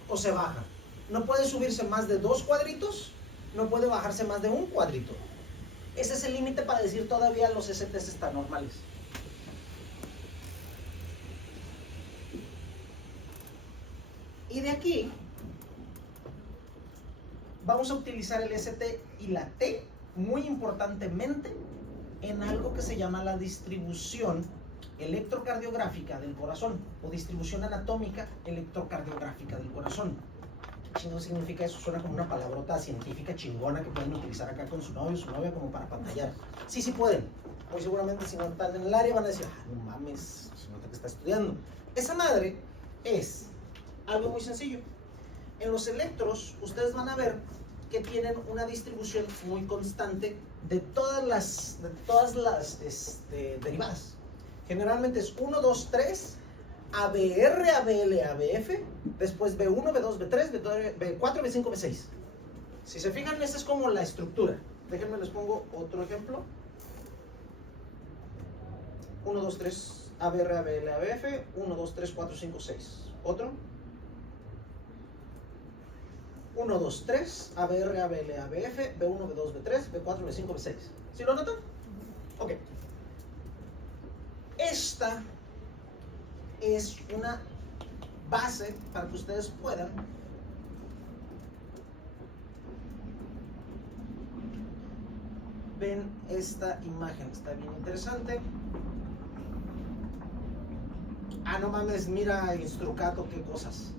o se baja. No puede subirse más de 2 cuadritos, no puede bajarse más de un cuadrito. Ese es el límite para decir todavía los STs están normales. Y de aquí vamos a utilizar el ST y la T muy importantemente en algo que se llama la distribución electrocardiográfica del corazón o distribución anatómica electrocardiográfica del corazón. ¿Qué chingo significa eso? Suena como una palabrota científica chingona que pueden utilizar acá con su novio o su novia como para pantallar. Sí, sí pueden. Muy seguramente si no están en el área van a decir, ah, no mames, se nota que está estudiando. Esa madre es algo muy sencillo. En los electros ustedes van a ver que tienen una distribución muy constante de todas las derivadas. Generalmente es 1, 2, 3, ABR, ABL, ABF, después B1, B2, B3, B4, B5, B6. Si se fijan, esa es como la estructura. Déjenme les pongo otro ejemplo. 1, 2, 3, ABR, ABL, ABF, 1, 2, 3, 4, 5, 6. Otro. 1, 2, 3, ABR, ABL, ABF, B1, B2, B3, B4, B5, B6. ¿Sí lo notan? Ok. Esta es una base para que ustedes puedan ven esta imagen, está bien interesante. Ah, no mames, mira Instrucato, qué cosas.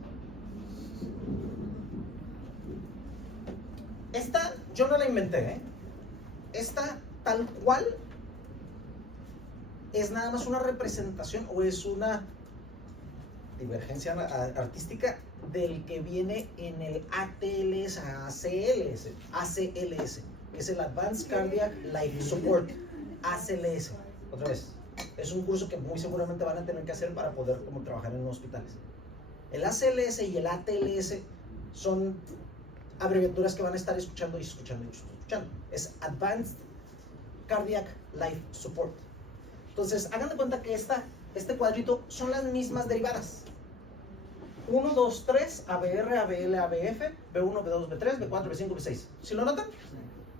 Esta yo no la inventé, ¿eh? Esta tal cual es nada más una representación o es una divergencia artística del que viene en el ATLS, ACLS, es el Advanced Cardiac Life Support, ACLS. Otra vez, es un curso que muy seguramente van a tener que hacer para poder como trabajar en hospitales. El ACLS y el ATLS son abreviaturas que van a estar escuchando y escuchando. Es Advanced Cardiac Life Support. Entonces, hagan de cuenta que este cuadrito son las mismas derivadas. 1, 2, 3, ABR, ABL, ABF, B1, B2, B3, B4, B5, B6. ¿Sí lo notan?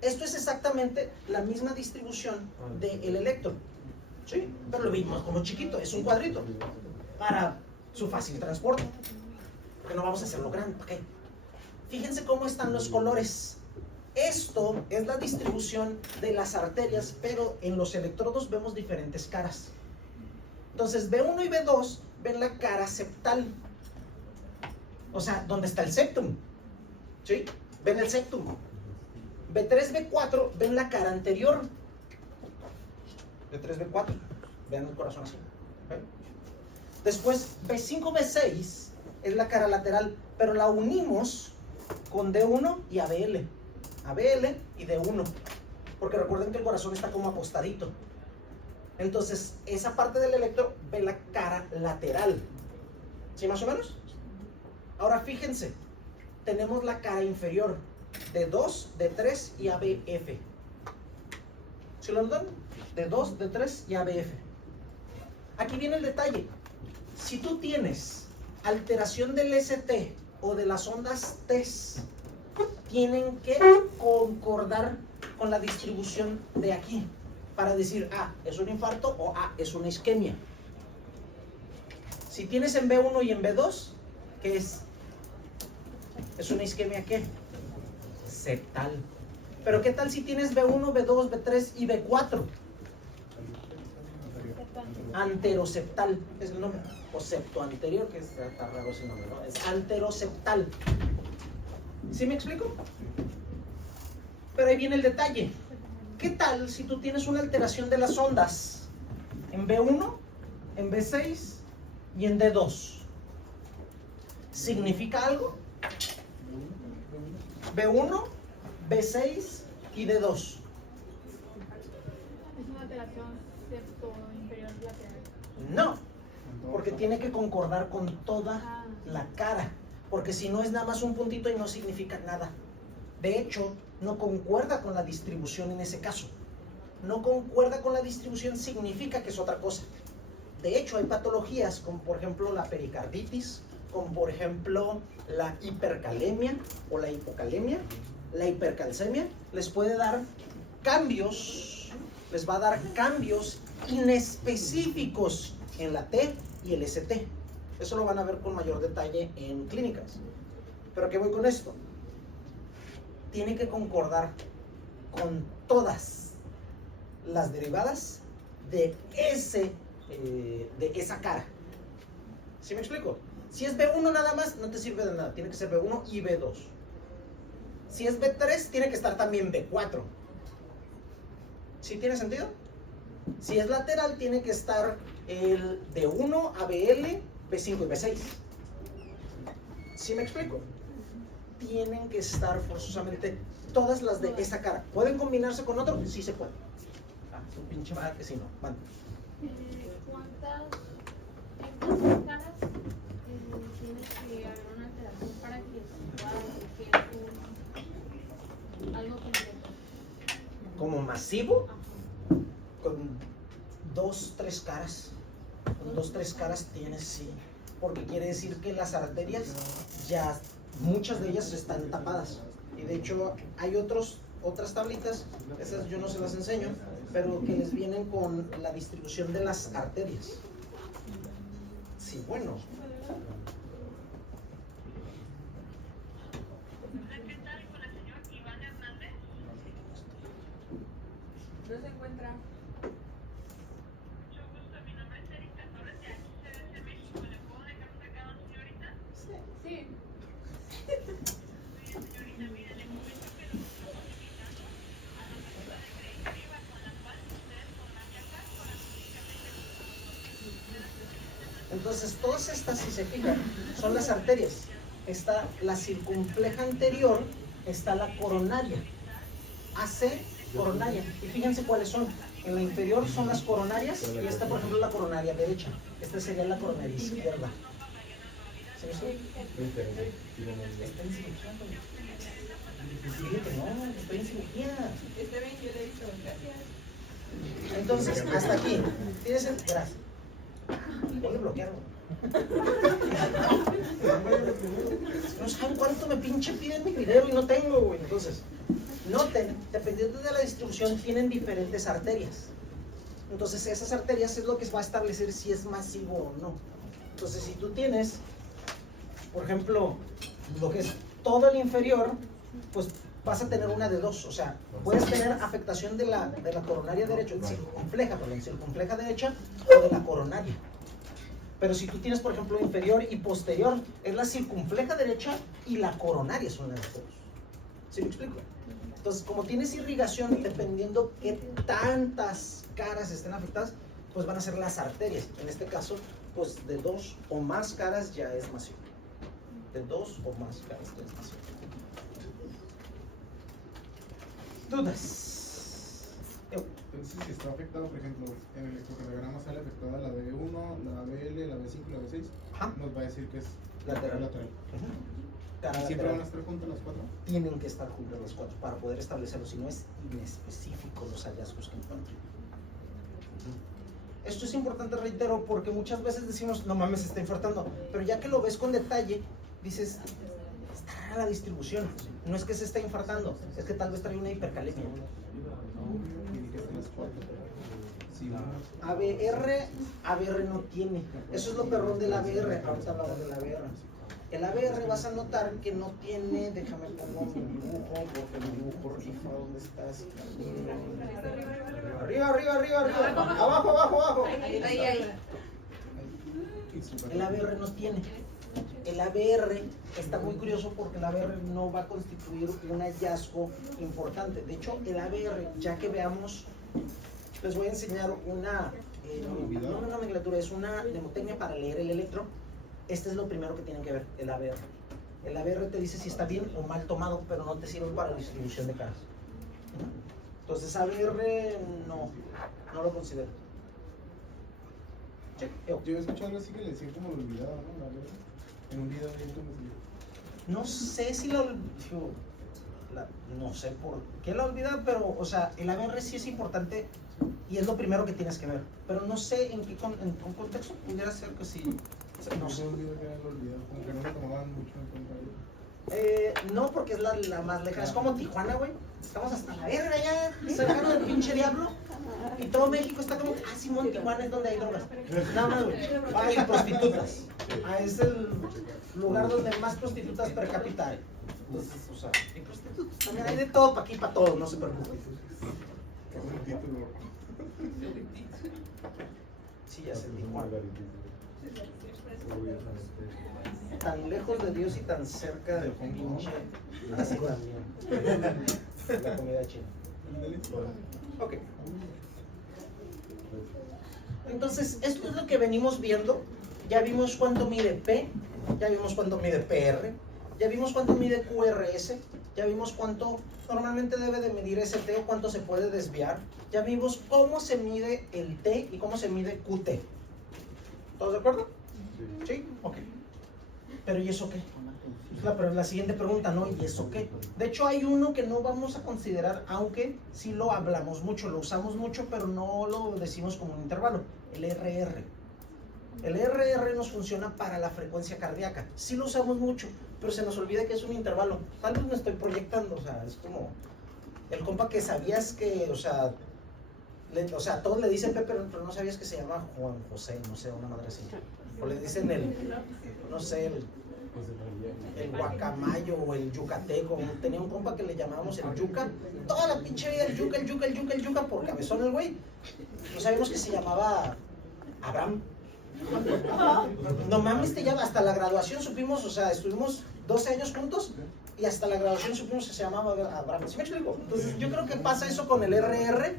Esto es exactamente la misma distribución del electro. ¿Sí? Pero lo vimos como chiquito, es un cuadrito. Para su fácil transporte. Que no vamos a hacerlo grande, ¿ok? Fíjense cómo están los colores. Esto es la distribución de las arterias, pero en los electrodos vemos diferentes caras. Entonces, B1 y B2 ven la cara septal. O sea, ¿dónde está el septum? ¿Sí? Ven el septum. B3, B4 ven la cara anterior. B3, B4 ven el corazón así. ¿Okay? Después, B5, B6 es la cara lateral, pero la unimos con D1 y ABL. ABL y D1, porque recuerden que el corazón está como acostadito. Entonces, esa parte del electro ve la cara lateral. ¿Sí, más o menos? Ahora fíjense, tenemos la cara inferior, D2, D3 y ABF. ¿Sí lo notan? D2, D3 y ABF. Aquí viene el detalle. Si tú tienes alteración del ST o de las ondas TES, tienen que concordar con la distribución de aquí para decir, ah, es un infarto o ah, es una isquemia. Si tienes en B1 y en B2, ¿qué es? ¿Es una isquemia qué? Septal. Pero ¿qué tal si tienes B1, B2, B3 y B4? Anteroseptal es el nombre, o septoanterior, que está raro ese nombre, ¿no? Es anteroseptal. ¿Sí me explico? Pero ahí viene el detalle. ¿Qué tal si tú tienes una alteración de las ondas en B1, en B6 y en D2? ¿Significa algo? B1, B6 y D2. derivación septo inferior lateral. No, porque tiene que concordar con toda la cara, porque si no es nada más un puntito y no significa nada. De hecho, no concuerda con la distribución en ese caso. No concuerda con la distribución significa que es otra cosa. De hecho, hay patologías como por ejemplo la pericarditis, como por ejemplo la hipercalemia o la hipocalemia, la hipercalcemia, les puede dar cambios, les va a dar cambios inespecíficos en la T y el ST. Eso lo van a ver con mayor detalle en clínicas. Pero ¿qué voy con esto? Tiene que concordar con todas las derivadas de esa cara. ¿Sí me explico? Si es B1 nada más, no te sirve de nada. Tiene que ser B1 y B2. Si es B3, tiene que estar también B4. ¿Sí tiene sentido? Si es lateral, tiene que estar el de 1 a BL, B5 y B6. ¿Sí me explico? Tienen que estar forzosamente todas las de esa cara. ¿Pueden combinarse con otro? Sí se puede. Ah, es un pinche madre que sí no. Bueno. ¿Cuántas caras tienes que haber una alteración para que se pueda decir que es algo completo? Como masivo, con 2, 3 caras. Con 2, 3 caras tienes, sí. Porque quiere decir que las arterias ya, muchas de ellas están tapadas. Y de hecho hay otras tablitas, esas yo no se las enseño, pero que les vienen con la distribución de las arterias. Sí, bueno. ¿No se encuentra? Mucho gusto, mi nombre es Erika Torres de HCDC México. ¿Le puedo dejar un recado, señorita? Sí. Señorita, mire, le comento que nosotros invitamos a la tarjeta de crédito IVA con la cual ustedes podrán viajar con Entonces todas estas, si se fijan, son las arterias. Está la circunfleja anterior, está la coronaria. AC coronaria. Y fíjense cuáles son. En la inferior son las coronarias y esta, por ejemplo, es la coronaria derecha. Esta sería la coronaria izquierda. ¿Sí eso? Está en cirugía. Dile que no, está en cirugía. Está bien, yo le he dicho gracias. Entonces, hasta aquí. Tienes el... Gracias. Ponle bloquear. No saben cuánto me pinche piden mi video y no tengo, güey. Entonces, noten, dependiendo de la distribución, tienen diferentes arterias. Entonces, esas arterias es lo que va a establecer si es masivo o no. Entonces, si tú tienes, por ejemplo, lo que es todo el inferior, pues vas a tener una de dos. O sea, puedes tener afectación de la coronaria derecha, circunfleja derecha o de la coronaria. Pero si tú tienes, por ejemplo, inferior y posterior, es la circunfleja derecha y la coronaria son las dos. ¿Sí me explico? Entonces, como tienes irrigación, dependiendo qué tantas caras estén afectadas, pues van a ser las arterias. En este caso, pues de 2 o más caras ya es masivo. De 2 o más caras ya es masivo. ¿Dudas? Entonces, si está afectado, por ejemplo, en el electrocardiograma sale afectada la B1, la BL, la B5 y la B6, Ajá. nos va a decir que es Lateral. Cara ¿Siempre lateral. van a estar juntas las 4? Tienen que estar juntas las 4 para poder establecerlo, si no es inespecífico los hallazgos que encuentran. Esto es importante, reitero, porque muchas veces decimos, no mames, se está infartando, pero ya que lo ves con detalle, dices, está rara la distribución, no es que se esté infartando, es que tal vez trae una hipercalemia. ABR no tiene, eso es lo perrón del ABR, ahorita hablamos del ABR. El ABR vas a notar que no tiene, déjame pongo mi dibujo, porque mi dibujo rifa, ¿dónde estás? Arriba, abajo. Ahí. El ABR no tiene. El ABR está muy curioso porque el ABR no va a constituir un hallazgo importante. De hecho, el ABR, ya que veamos, les voy a enseñar una nomenclatura, es una mnemotecnia para leer el electro. Este es lo primero que tienen que ver, el ABR. El ABR te dice si está bien o mal tomado, pero no te sirve para la distribución de caras. Entonces ABR no lo considero. Sí, yo. Yo he escuchado algo así que le decían como lo olvidado, ¿no? La verdad. En un video de YouTube. No sé si no sé por qué lo olvidado, pero, o sea, el ABR sí es importante y es lo primero que tienes que ver. Pero no sé en qué contexto pudiera ser que sí. O sea, no sé. Un video que era lo olvidado, como que no lo tomaban mucho en cuenta. No, porque es la más lejana. Es como Tijuana, güey. Estamos hasta la verga ya, cercano del pinche diablo. Y todo México está como, Simón, Tijuana es donde hay drogas. Nada más, güey. Hay prostitutas. Es el lugar donde más prostitutas per cápita hay. Entonces, o sea, hay prostitutas. También hay de todo para aquí, para todos, no se preocupen. Qué buen título. Sí, ya sé, Tijuana. Tan lejos de Dios y tan cerca del pinche. Así también. La comida china. Ok. Entonces, esto es lo que venimos viendo. Ya vimos cuánto mide P, ya vimos cuánto mide PR, ya vimos cuánto mide QRS, ya vimos cuánto normalmente debe de medir ST o cuánto se puede desviar. Ya vimos cómo se mide el T y cómo se mide QT. ¿Todos de acuerdo? ¿Sí? Ok. Pero ¿y eso qué? Pero la siguiente pregunta, ¿no? ¿Y eso qué? De hecho, hay uno que no vamos a considerar, aunque sí lo hablamos mucho, lo usamos mucho, pero no lo decimos como un intervalo, el RR. El RR nos funciona para la frecuencia cardíaca. Sí lo usamos mucho, pero se nos olvida que es un intervalo. Tal vez me estoy proyectando, o sea, es como el compa que sabías que, o sea, todos le dicen Pepe, pero no sabías que se llama Juan José, no sé, una madre así. O le dicen no sé, el guacamayo o el yucateco. Tenía un compa que le llamábamos el yuca. Toda la pinche vida el yuca, por cabezón el güey. No sabíamos que se llamaba Abraham. No mames, hasta la graduación supimos, o sea, estuvimos 12 años juntos y hasta la graduación supimos que se llamaba Abraham. ¿Sí me explico? Entonces yo creo que pasa eso con el RR.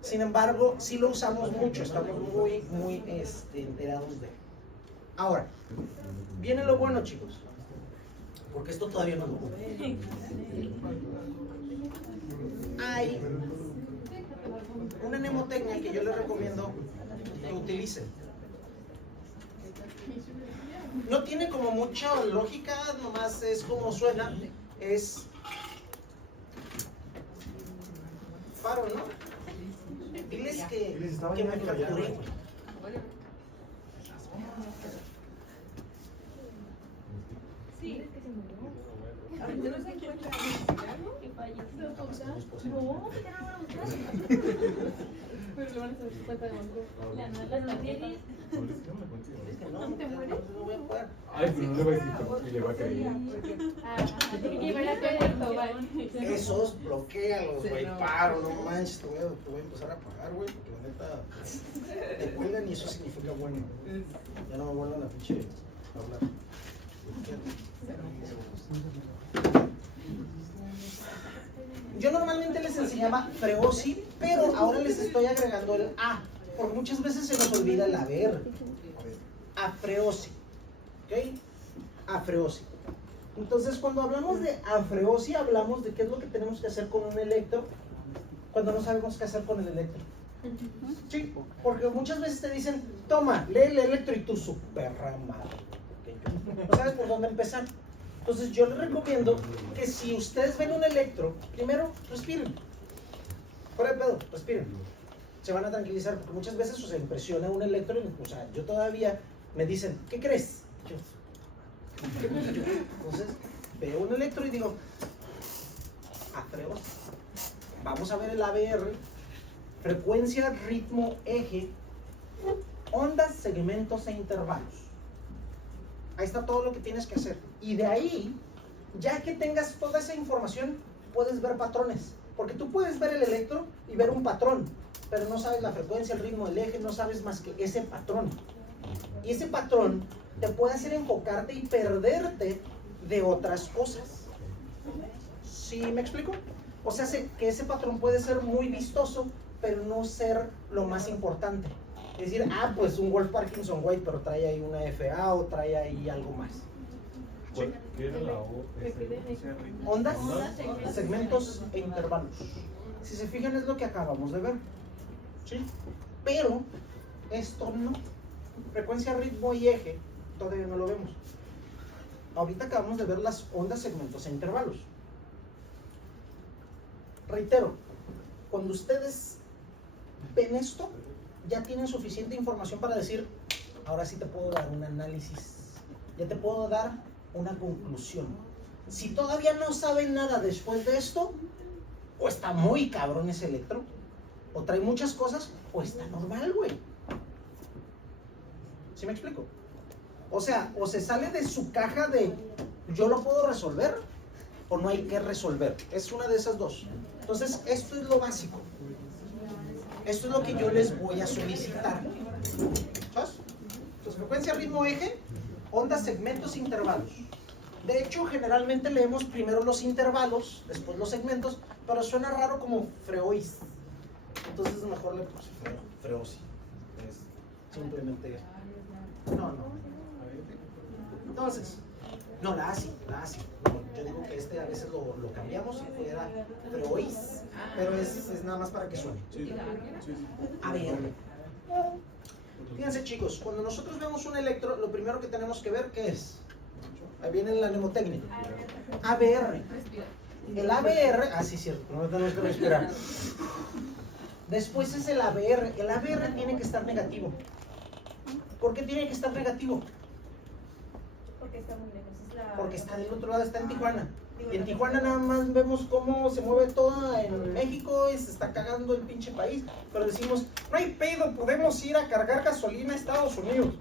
Sin embargo, sí lo usamos mucho, estamos muy enterados de él. Ahora, viene lo bueno, chicos, porque esto todavía no es lo bueno. Hay una mnemotecnia que yo les recomiendo que utilicen. No tiene como mucha lógica, nomás es como suena, es faro, ¿no? Diles que me fracturé. Sí. Ahorita no se encuentra algo que falleció. No, ya no van a buscar. Pero le van a hacer su cuenta de banco. Las series. Es que no te mueres, no voy a jugar. Ay, pero no le va a decir que le va a caer. Y van a caer Esos, bloquealos, güey, paro, no manches, te voy a empezar a pagar, güey, porque la neta te cuelgan y eso significa bueno. Ya no me vuelvan a pinche hablar. Yo normalmente les enseñaba freosi, pero ahora les estoy agregando el A, porque muchas veces se nos olvida el ABR. Afreosi, ¿ok? Afreosi. Entonces, cuando hablamos de afreosi, hablamos de qué es lo que tenemos que hacer con un electro cuando no sabemos qué hacer con el electro. Sí, porque muchas veces te dicen, toma, lee el electro y tú su perra madre. No sabes por dónde empezar. Entonces, yo les recomiendo que si ustedes ven un electro, primero respiren. Fuera de pedo, respiren. Se van a tranquilizar, porque muchas veces se impresiona un electro. O sea, yo todavía me dicen, ¿qué crees? Entonces, veo un electro y digo, afreosi. Vamos a ver el ABR, frecuencia, ritmo, eje, ondas, segmentos e intervalos. Ahí está todo lo que tienes que hacer. Y de ahí, ya que tengas toda esa información, puedes ver patrones. Porque tú puedes ver el electro y ver un patrón, pero no sabes la frecuencia, el ritmo, el eje, no sabes más que ese patrón. Y ese patrón te puede hacer enfocarte y perderte de otras cosas. ¿Sí me explico? O sea, que ese patrón puede ser muy vistoso, pero no ser lo más importante. Es decir, pues un Wolf Parkinson White, pero trae ahí una FA o trae ahí algo más. ¿Qué era la O? Ondas, segmentos e intervalos. Si se fijan es lo que acabamos de ver, ¿sí? Pero esto no. Frecuencia, ritmo y eje todavía no lo vemos. Ahorita acabamos de ver las ondas, segmentos e intervalos. Reitero, cuando ustedes ven esto, ya tienen suficiente información para decir, ahora sí te puedo dar un análisis, ya te puedo dar una conclusión. Si todavía no saben nada después de esto, o está muy cabrón ese electro, o trae muchas cosas, o está normal, güey. ¿Sí me explico? O sea, o se sale de su caja de yo lo puedo resolver, o no hay que resolver. Es una de esas dos. Entonces, esto es lo básico. Esto es lo que yo les voy a solicitar. ¿Sabes? Entonces, frecuencia, ritmo, eje, ondas, segmentos, intervalos. De hecho, generalmente leemos primero los intervalos, después los segmentos, pero suena raro como freois. Entonces, mejor le puse freosi. Es simplemente... No. Entonces, no, la ASI. No, yo digo que a veces lo cambiamos y fuera freois, pero es nada más para que suene. A ver, fíjense chicos, cuando nosotros vemos un electro, lo primero que tenemos que ver, ¿qué es? Ahí viene la mnemotécnica. ABR. El ABR, sí, cierto, no tenemos que respirar. Después es el ABR. El ABR tiene que estar negativo. ¿Por qué tiene que estar negativo? Porque está muy lejos. Porque está del otro lado, está en Tijuana. Y en Tijuana nada más vemos cómo se mueve todo en México y se está cagando el pinche país. Pero decimos, no hay pedo, podemos ir a cargar gasolina a Estados Unidos.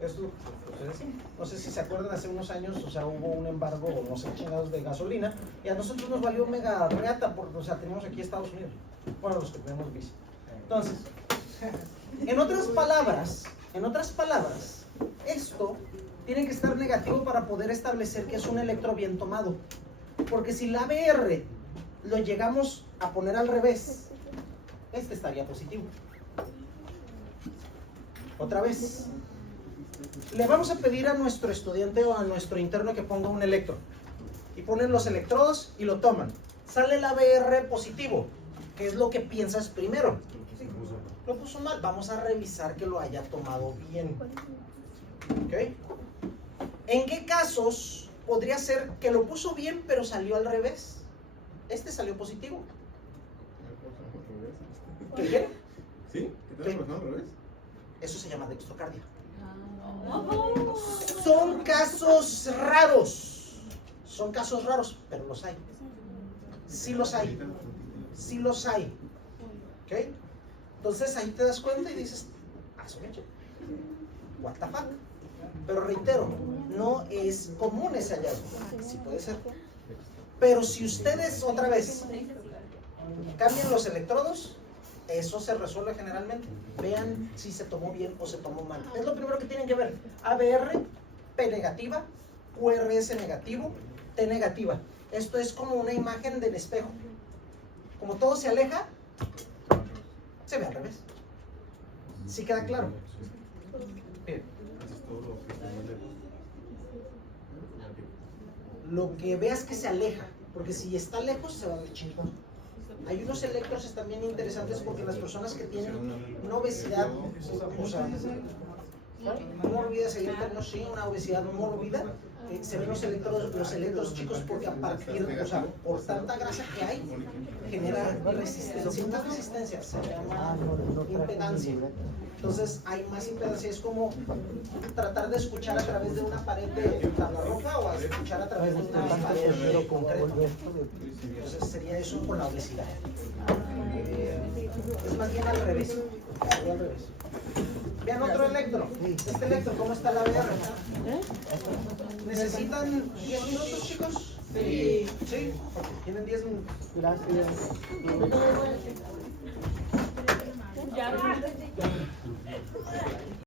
Es lo que decimos. No sé si se acuerdan, hace unos años, o sea, hubo un embargo, no sé, chingados de gasolina. Y a nosotros nos valió mega reata, porque, o sea, tenemos aquí Estados Unidos. Bueno, los que tenemos visa. Entonces, en otras palabras, esto tiene que estar negativo para poder establecer que es un electro bien tomado. Porque si la ABR lo llegamos a poner al revés, este estaría positivo. Otra vez. Le vamos a pedir a nuestro estudiante o a nuestro interno que ponga un electro. Y ponen los electrodos y lo toman. Sale el ABR positivo. ¿Qué es lo que piensas primero? Lo puso mal. Vamos a revisar que lo haya tomado bien. ¿Ok? ¿En qué casos podría ser que lo puso bien pero salió al revés? Este salió positivo. ¿Qué? ¿Sí? ¿Qué tal al revés? Eso se llama dextrocardia. Son casos raros. Son casos raros, pero los hay. Sí los hay. Sí los hay. ¿Ok? Entonces ahí te das cuenta y dices, what the fuck. Pero reitero, no es común ese hallazgo. Sí puede ser. Pero si ustedes, otra vez, cambian los electrodos, eso se resuelve generalmente. Vean si se tomó bien o se tomó mal. Es lo primero que tienen que ver. ABR, P negativa, QRS negativo, T negativa. Esto es como una imagen del espejo. Como todo se aleja, se ve al revés. ¿Sí queda claro? Bien. Lo que veas que se aleja, porque si está lejos se va a ver chingón. Hay unos electros también interesantes porque las personas que tienen una obesidad, o sea, mórbida, se interno, sí, una obesidad mórbida, se ven los electros chicos porque a partir, o sea, por tanta grasa que hay, genera resistencia, no resistencia, se llama impedancia. Entonces hay más impedancia, es como tratar de escuchar a través de una pared de tabla roja o escuchar a través de una pared de concreto. Entonces sería eso con la obesidad. Es más bien al revés. Al revés. Vean otro electro. Este electro, ¿cómo está la ABR? ¿Necesitan 10 minutos, chicos? Sí. ¿Sí? ¿Tienen 10 minutos? Gracias. Ya.